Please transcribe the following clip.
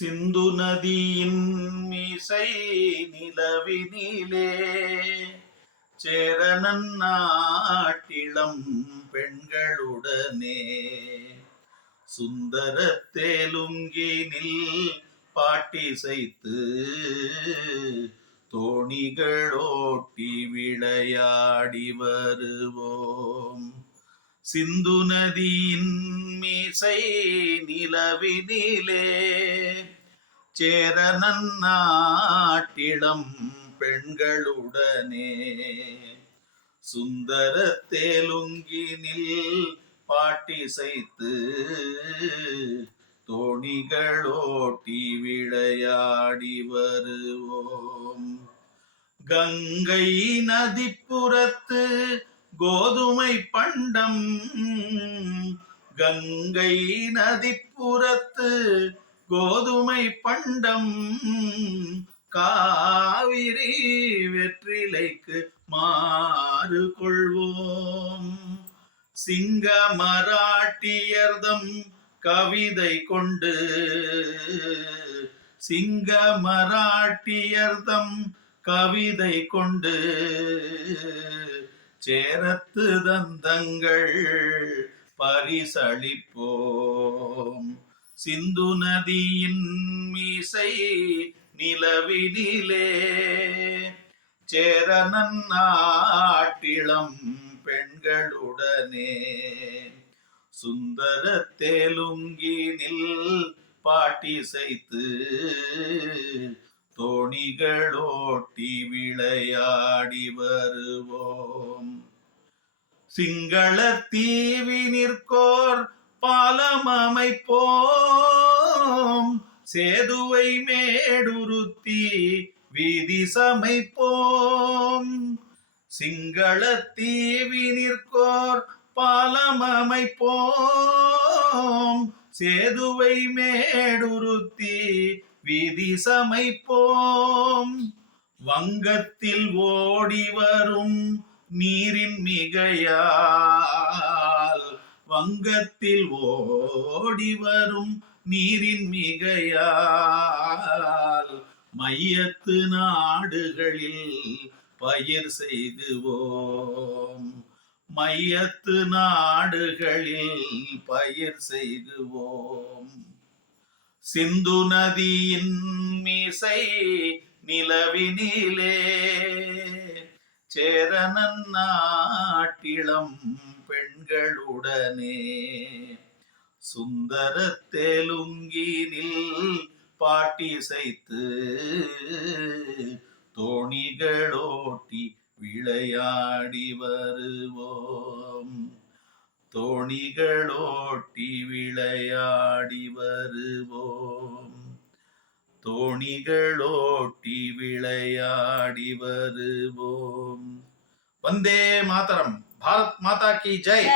சிந்து நதியின் மீசை நிலவினிலே சேரனன் நாட்டிளம் பெண்களுடனே சுந்தர தேலுங்கினில் பாட்டிசைத்து தோணிகளோட்டி விளையாடி வருவோம். சிந்து நதியின் மீசை நிலவினிலே சேரனன் நாட்டிளம் பெண்களுடனே சுந்தர தேலுங்கினில் பாட்டிசைத்து தோணிகளோட்டி விளையாடி வருவோம். கங்கை நதிப்புறத்து கோதுமை பண்டம், கங்கை நதிப்புறத்து கோதுமை பண்டம் காவிரி வெற்றிலைக்கு மாறு கொள்வோம். சிங்க மராட்டியர்தம் கவிதை கொண்டு, சிங்க மராட்டியர்தம் கவிதை கொண்டு சேரத்து தந்தங்கள் பரிசளிப்போம். சிந்து நதியின் மீசை நிலவினிலே சேரனன் நாட்டிளம் பெண்களுடனே சுந்தர தேலுங்கினில் பாட்டிசைத்து தோணிகளோட்டி விளையாடி வருவோம். சிங்கள தீவினிற்கோர் பாலம் அமைப்போம், சேதுவை மேடுருத்தி வீதி சமைப்போம். சிங்கள தீவினிற்கோர் பாலம் அமைப்போம், சேதுவை மேடுருத்தி வீதி சமைப்போம். வங்கத்தில் ஓடி வரும் நீரின் மிகையால், வங்கத்தில் ஓடி வரும் நீரின் மிகையால் மையத்து நாடுகளில் பயிர் செய்குவோம். மையத்து நாடுகளில் பயிர் செய்குவோம். சிந்து நதியின் மீசை நிலவினிலே சேரனன் நாட்டிளம் பெண்களுடனே சுந்தர தேலுங்கினில் பாட்டிசைத்து தோணிகளோட்டி விளையாடி வருவோம். தோணிகளோட்டி விளையாடி வருவோம். தோணிகளோட்டி விளையாடி வருவோம். வந்தே மாதரம். பாரத் மாதா கி ஜெய்.